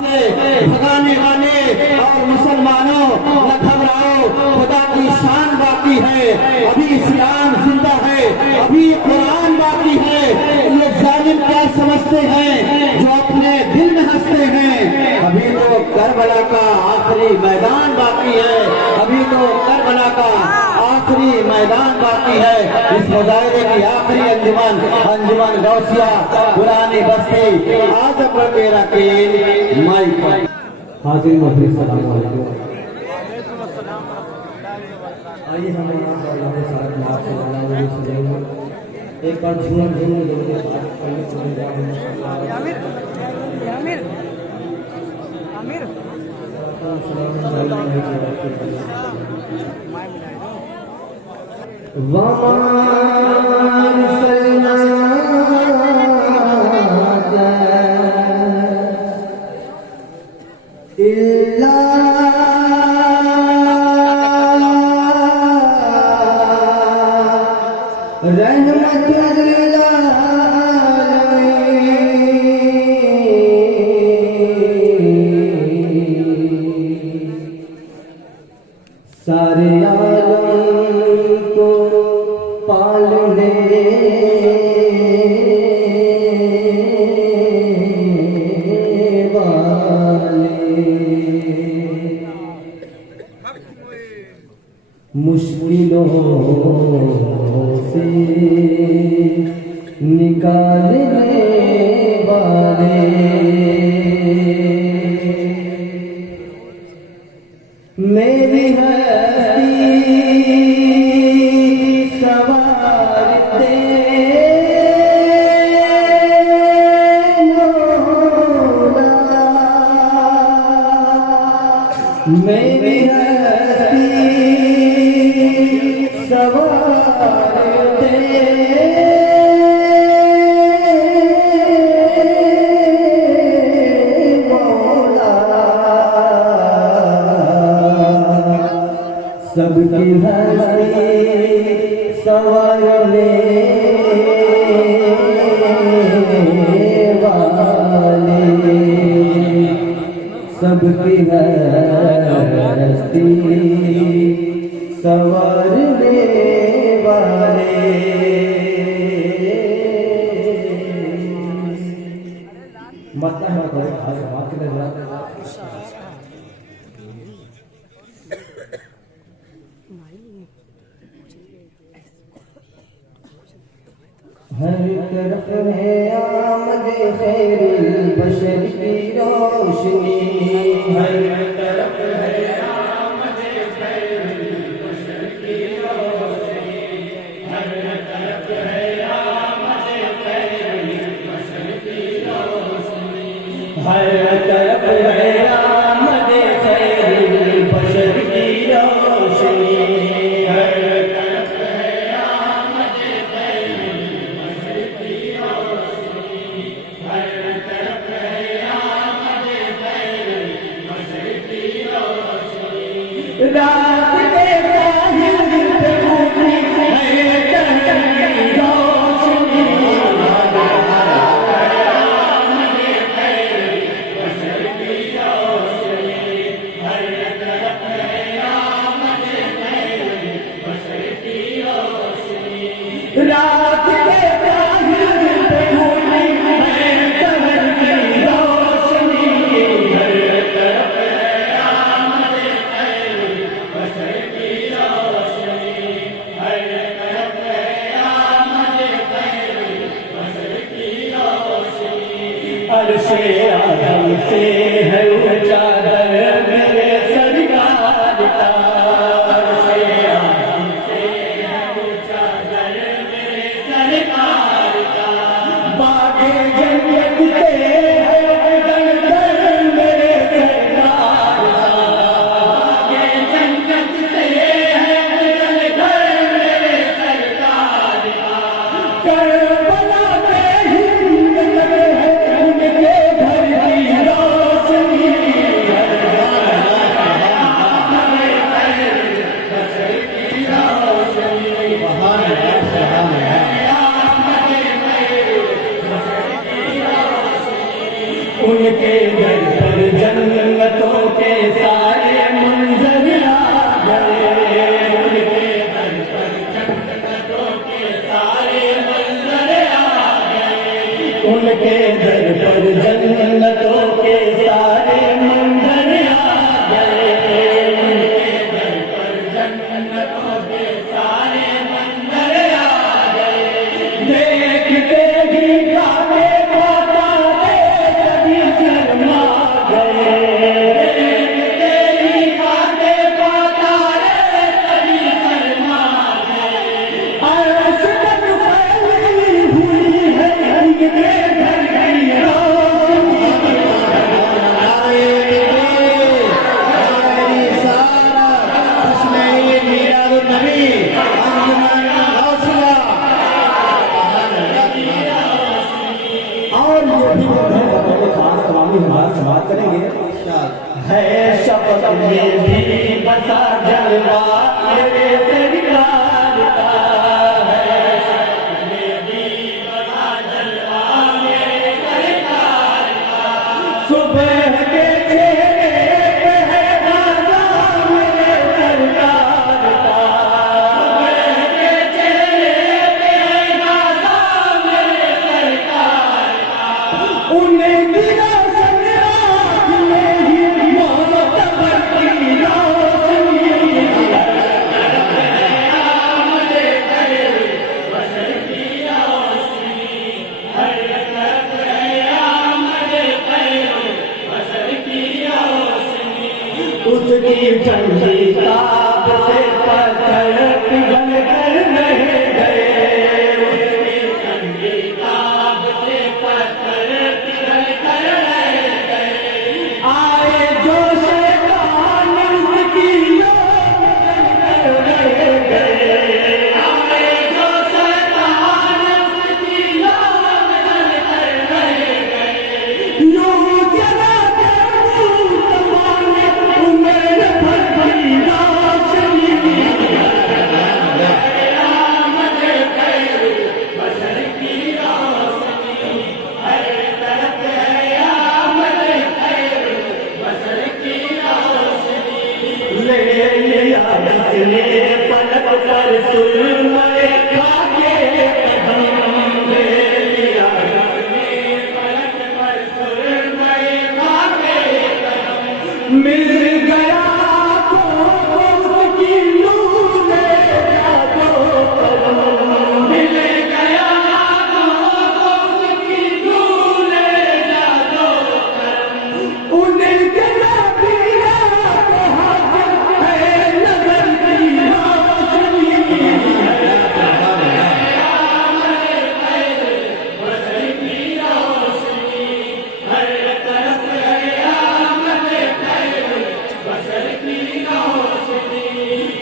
भगाने वाले और मुसलमानों न घबराओ, खुदा की शान बाकी है, अभी इस्लाम जिंदा है, अभी कुरान बाकी है। ये जालिम क्या समझते हैं जो अपने दिल में हंसते हैं? अभी तो करबला का आखिरी मैदान बाकी है, अभी तो करबला का आखिरी मैदान बाकी है। इस मुजाहिदे की आखिरी अंजुमन गौसिया पुरानी बस्ती आजमगढ़ मेरा के माइक हाजिर मजलिस सलाम वालेकुम। आइए हम एक बार झूम आमिर सारे आलम को पालने वाले, मुश्किलों से निकालने वाले, मेरी हस्ती सवारते मौला, मेरी हस्ती सवारते सबकी हस्ती संवारने वाले, सबकी हस्ती संवारने वाले। हर तरफ है आमदे खैरुल बशर की रोशनी, हर तरफ है आमदे खैरुल बशर की रोशनी, हर तरफ है आमदे खैरुल बशर की रोशनी, हर तरफ है आमदे खैरुल बशर की रोशनी, हर तरफ है आमदे खैरुल बशर की रोशनी, हर तरफ है आमदे खैरुल बशर की रोशनी। रात के ताहिर पे फूटी है चंद की रोशनी, आमदे खैरुल बशर की रोशनी, हर तरफ है आमदे खैरुल बशर की रोशनी। रात के ताहिर पे फूटी है चंद की रोशनी, हर तरफ है आमदे खैरुल बशर की रोशनी, हर तरफ है आमदे खैरुल बशर की रोशनी। अर्शे आदम से है ऊंचा दर मेरे सरकार का, अर्शे आदम से है ऊंचा दर मेरे सरकार का, बागे जन्नत से है दर मेरे सरकार का, बागे जन्नत से है दर मेरे सरकार का। करबला के हिंद तक है उनके घर की रोशनी, करेंगे। है शपथ में भी बसा जलवा मेरे सरकार का, है शपथ में भी बसा जलवा मेरे सरकार का। सुबह के चेहरे पे है राजा मेरे सरकार का, सुबह के चेहरे पे है राजा मेरे सरकार का। उन्हें गिरा उसकी ठंडी ताप से पत्थर पिघल कर रह गए, उसकी ठंडी ताप से पत्थर पिघल कर रह गए। आए जो शैतान उसकी लोग कर रह गए, आए जो शैतान उसकी लोग कर रह गए। यूं जला के पलक पर सुरमई खाके कदम, ले लिया पलक पर सुरमई खाके कदम। मिल गया तो उसकी लू ले जादो करम, मिल गया तो उसकी लू ले जादो करम। उनके नबीरा को हासिल है नजर की रोशनी, बसर की रोशनी, हर तरफ है आमद खैर, बसर की रोशनी।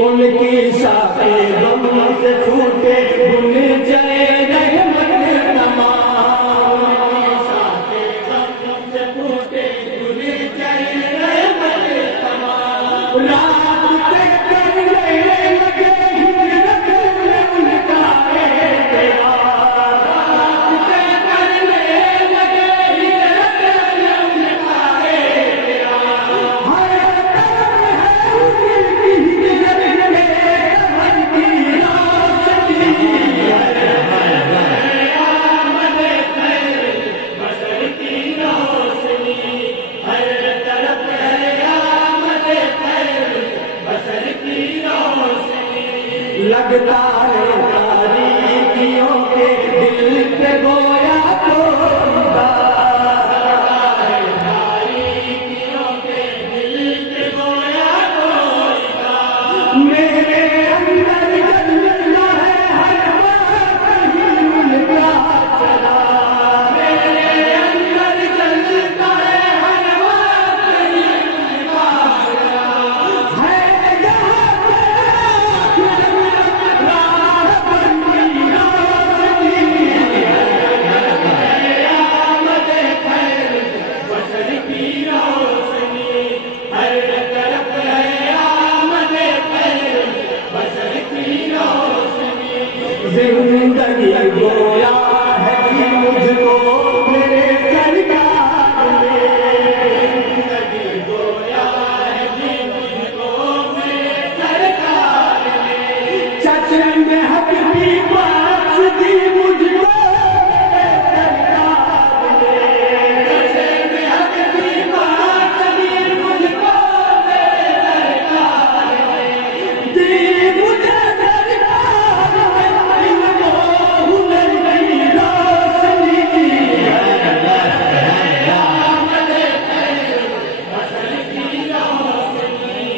उनकी शाखे गम से छूटे भूल जाए रहमत तमाम, उनकी शाखे गम से छूटे भूल जाए रहमत तमाम। रास्ते करने लगे हिजरत में उनका एहतियार, रास्ते करने लगे हिजरत में उनका एहतियार। हर तरफ है उनकी हिजरत के कहर की रोशनी, आमद खैर बसर की रोशनी, हर तरफ है आमद खैर बसर की रोशनी। लगता है तारीकियों के दिल पे गोया कोई दाग, लगता है तारीकियों के दिल पे गोया कोई दाग। मेरे अंदर जलता है हर वक्त ही उनका चला, मेरे अंदर जलता है हर वक्त ही उनका चला। है जहाँ राह बनी रोशनी, आमद खैर बसर की रोशनी, हर तरफ है आमद खैर बसर की रोशनी। जिंदगी गोया है कि मुझको मेरे सरकार ने, जिंदगी गोया है कि मुझको मेरे सरकार ने। चचेरे हक की बख्श दी मुझको मेरे सरकार ने, चचेरे हक की बख्श दी मुझको मेरे सरकार ने। दी मुझे सरकार है इनको हुनर की रोशनी, आमद खैर बसर की रोशनी,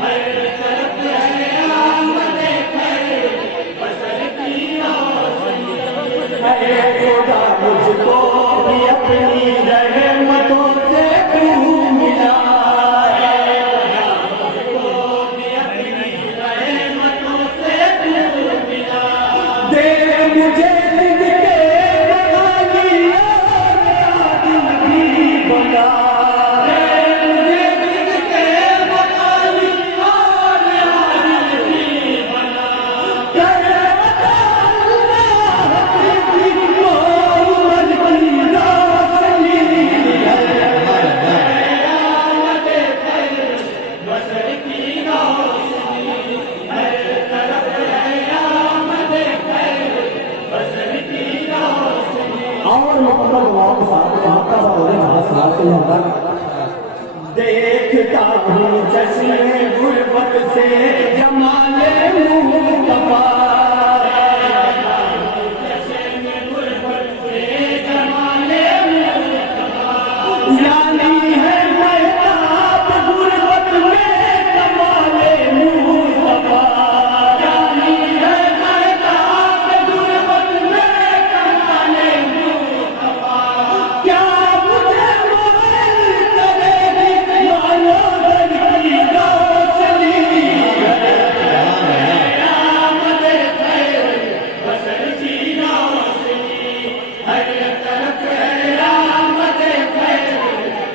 हर तरफ है आमद खैर बसर की रोशनी। है खुदा मुझको भी अपनी रहमतों से तू मिला, है खुदा मुझको भी अपनी रहमतों से तू मिला। दे मुझे जिंदगी बना लिया, दिल भी बना, दे और मुकम्मल दुआओं के साथ आपका साथ देखता हूँ चश्मे गुर्बत से जमाले मुस्तफा यानी है महताब गुर्बत में कमाले मुस्तफा यानी है महताब गुर्बत में कमाले मुस्तफा क्या मुझे मोल करेगी मानो दर की रोशनी आमद खैर बसर की रोशनी हर तरफ है आमद खैर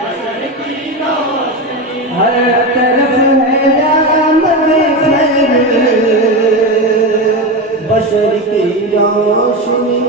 बसर की रोशनी हर तरफ है आमद खैर बशर की रोशनी।